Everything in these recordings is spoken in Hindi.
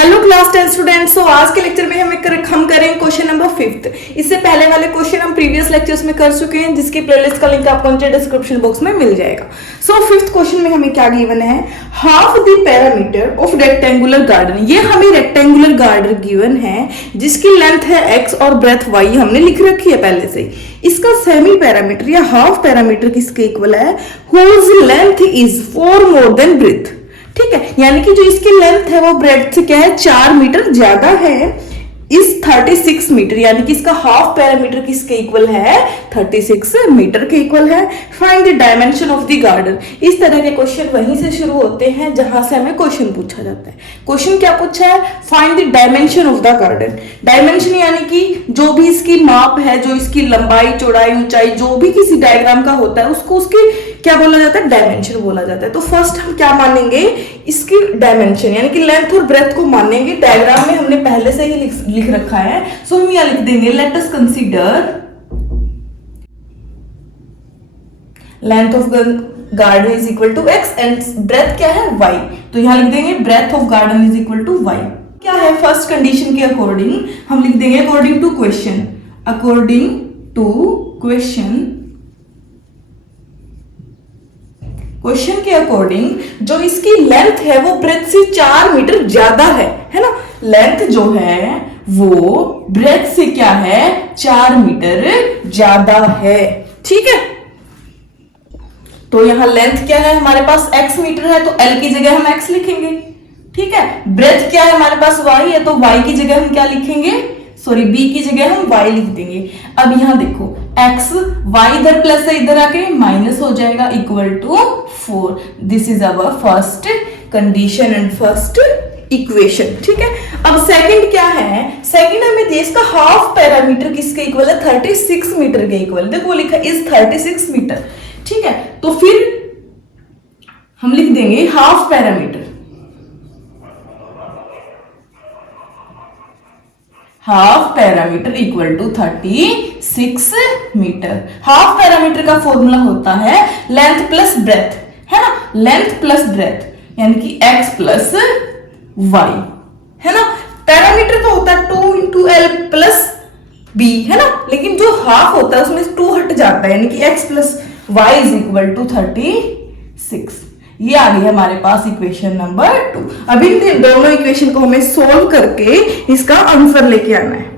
Hello class 10 students. सो आज के लेक्चर में हम करेंगे क्वेश्चन नंबर 5। इससे पहले वाले क्वेश्चन हम प्रीवियस लेक्चर्स में कर चुके हैं, जिसकी प्लेलिस्ट का लिंक आपको नीचे डिस्क्रिप्शन बॉक्स में मिल जाएगा। सो 5th क्वेश्चन में हमें क्या गिवन है, half the parameter of rectangular garden. ये हमें रेक्टेंगुलर गार्डन गिवन है जिसकी लेंथ है x और ब्रेथ y हमने लिख रखी है पहले से। इसका सेमी पैरामीटर या हाफ पैरामीटर किसके इक्वल है, whose length is 4 more than breadth. ठीक है, यानी कि जो इसकी लेंथ है वो ब्रेथ से क्या है 4 मीटर ज्यादा है, इस 36 मीटर, यानी कि इसका हाफ पैरामीटर किसके इक्वल है, 36 मीटर के इक्वल है। Find the dimension of the garden. इस तरह के क्वेश्चन वहीं से शुरू होते हैं जहां से हमें क्वेश्चन पूछा जाता है। क्वेश्चन क्या पूछा है, find the dimension of the garden. Dimension यानी कि जो भी इसकी माप है, जो इसकी लंबाई चौड़ाई ऊंचाई जो भी किसी डायग्राम का होता है उसको उसकी क्या बोला जाता है, डायमेंशन बोला जाता है। तो फर्स्ट हम क्या मानेंगे, इसकी डायमेंशन यानी कि लेंथ और ब्रेथ को मानेंगे। डायग्राम में हमने पहले से ही लिख रखा है, सो हम यहां लिख देंगे let us consider length of garden is equal to x and breadth क्या है y। तो यहां लिख देंगे breadth of garden is equal to y। क्या है, फर्स्ट कंडीशन के अकॉर्डिंग हम लिख देंगे according to question, according to question के अकॉर्डिंग जो इसकी लेंथ है वो ब्रेथ से 4 मीटर ज्यादा है ना। लेंथ जो है वो ब्रेथ से क्या है 4 मीटर ज्यादा है। ठीक है, तो यहां लेंथ क्या है हमारे पास x मीटर है, तो l की जगह हम x लिखेंगे। ठीक है, ब्रेथ क्या है हमारे पास y है, तो y की जगह हम क्या लिखेंगे, सॉरी b की जगह हम y लिख देंगे। अब यहां देखो x y इधर प्लस है, इधर आके माइनस हो जाएगा, equal to 4। This is our first condition and first equation. ठीक है, अब सेकंड क्या है, सेकंड हमें दिया इसका हाफ पैरामीटर किसके इक्वल है, 36 मीटर के इक्वल। देखो लिखा इज 36 मीटर। ठीक है, तो फिर हम लिख देंगे half perimeter, half perimeter equal to 36 metre. Half perimeter का फॉर्मूला होता है लेंथ प्लस ब्रेथ, है ना, लेंथ प्लस ब्रेथ यानी कि x प्लस y, है ना। पैरामीटर तो होता है 2 इंटू एल प्लस बी, है ना, लेकिन जो हाफ होता है उसमें 2 हट जाता है, यानी कि x plus y is equal to 36। ये आ गई हमारे पास इक्वेशन नंबर 2। अब इन दोनों इक्वेशन को हमें सोल्व करके इसका आंसर लेके आना है।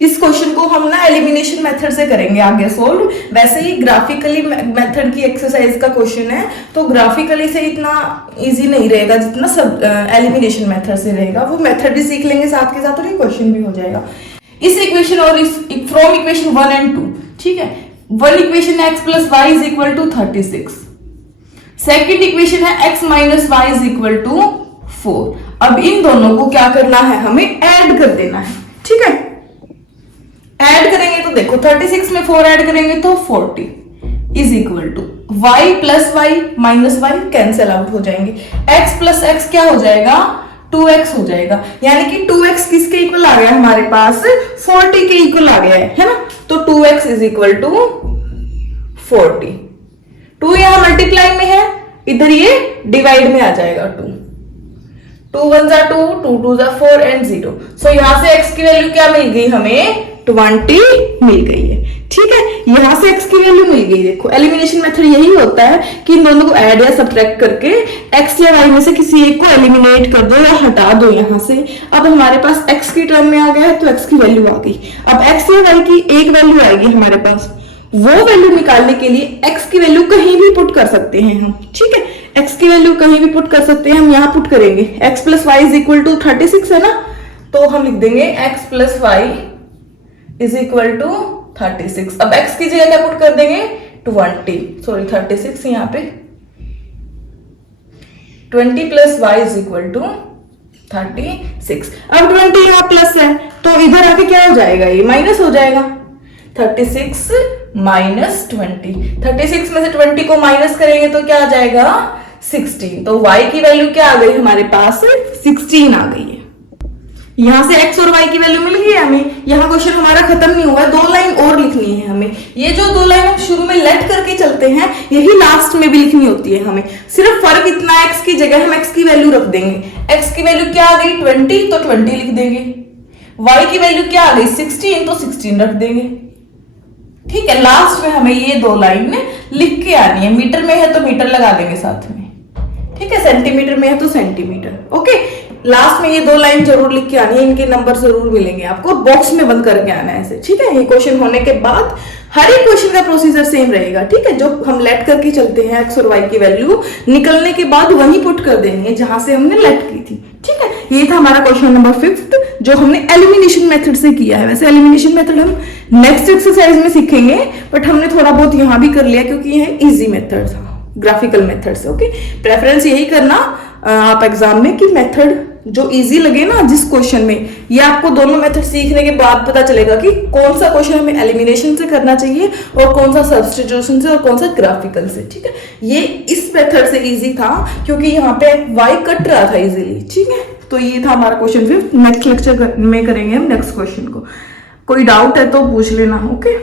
इस क्वेश्चन को हम ना एलिमिनेशन मेथड से करेंगे आगे सोल्व। वैसे ही ग्राफिकली मेथड की एक्सरसाइज का क्वेश्चन है, तो ग्राफिकली से इतना इजी नहीं रहेगा जितना सब एलिमिनेशन मेथड से रहेगा। वो मेथड भी सीख लेंगे साथ के साथ और ये क्वेश्चन भी हो जाएगा। इस इक्वेशन और इस फ्रॉम इक्वेशन 1 एंड 2, ठीक है, वन इक्वेशन है x plus y is equal to 36, second equation है x minus y is equal to 4। अब इन दोनों को क्या करना है, हमें ऐड कर देना है। ठीक है, ऐड करेंगे तो देखो 36 में 4 ऐड करेंगे तो 40 is equal to y plus y minus y cancel out हो जाएंगे, x प्लस x क्या हो जाएगा 2x हो जाएगा, यानी कि 2x किसके इक्वल आ गया हमारे पास 40 के इक्वल आ गया है ना। तो 2x इज इक्वल टू 40। 2 यहां मल्टीप्लाई में है, इधर ये डिवाइड में आ जाएगा 2 1 जा 2 2 2 जा 4 एंड 0। सो यहां से x की वैल्यू क्या मिल गई हमें 20 मिल गई है। ठीक है, यहां से x की वैल्यू मिल गई। देखो एलिमिनेशन मेथड यही होता है कि इन दोनों को ऐड या सब्ट्रैक्ट करके x या y में से किसी एक को एलिमिनेट कर दो या हटा दो यहां से। अब हमारे पास x की टर्म में आ गया है तो x की वैल्यू आ गई। अब x या y की एक वैल्यू आएगी हमारे पास, वो वैल्यू निकालने के लिए x की वैल्यू कहीं भी पुट कर सकते हैं हम। ठीक है, x की वैल्यू कहीं भी पुट कर सकते हैं, हम यहां पुट करेंगे x plus y is equal to 36 है ना, तो हम लिख देंगे x plus y is equal to 36। अब x की जगह क्या पुट कर देंगे 20, सॉरी 36 यहाँ पे 20 plus y is equal to 36। अब 20 यहाँ प्लस है तो इधर आके क्या हो जाएगा, ये माइनस हो जाएगा। 36 माइनस 20, 36 में से 20 को माइनस करेंगे तो क्या आ जाएगा 16। तो y की वैल्यू क्या आ गई हमारे पास 16 आ गई है। यहाँ से x और y की वैल्यू मिल गई है हमें। यहाँ क्वेश्चन हमारा खत्म नहीं हुआ है, 2 लाइन और लिखनी है हमें। ये जो 2 लाइन हम शुरू में लेट करके चलते हैं यही लास्ट में भी लिखनी होती है हमें। सिर्फ फर्क इतना है, x की जगह हम x की वैल्यू रख देंगे। x की वैल्यू क्या आ गई 20, तो 20 लिख देंगे। y की वैल्यू क्या आ गई 16, तो 16 रख देंगे। ठीक है, लास्ट में हमें ये 2 लाइन लिख के आनी है। मीटर में है तो मीटर लगा देंगे साथ में, ठीक है, सेंटीमीटर में है तो सेंटीमीटर। ओके, लास्ट में ये 2 लाइन जरूर लिख के आनी है, इनके नंबर जरूर मिलेंगे आपको, बॉक्स में बंद करके आना है ऐसे। ठीक है, ये क्वेश्चन होने के बाद हर एक क्वेश्चन का प्रोसीजर सेम रहेगा। ठीक है, जो हम लेट करके चलते हैं x और y की वैल्यू निकलने के बाद वहीं पुट कर देनी है जहां से हमने लेट की थी। ठीक है, ये था हमारा क्वेश्चन नंबर 5 जो हमने एलिमिनेशन मेथड से किया है। वैसे एलिमिनेशन मेथड हम नेक्स्ट एक्सरसाइज में सीखेंगे, बट हमने थोड़ा बहुत यहाँ भी कर लिया क्योंकि यह इजी मेथड था, ग्राफिकल मेथड से। ओके, प्रेफरेंस यही करना आप एग्जाम में कि मेथड जो इजी लगे ना जिस क्वेश्चन में, ये आपको दोनों मेथड सीखने के बाद पता चलेगा कि कौन सा क्वेश्चन हमें एलिमिनेशन से करना चाहिए और कौन सा सब्स्टिट्यूशन से और कौन सा ग्राफिकल से। ठीक है, ये इस मेथड से इजी था क्योंकि यहाँ पे y कट रहा था इजीली। ठीक है, तो ये था हमारा क्वेश्चन 5। नेक्स्ट लेक्चर में करेंगे हम नेक्स्ट क्वेश्चन को। कोई डाउट है तो पूछ लेना। ओके।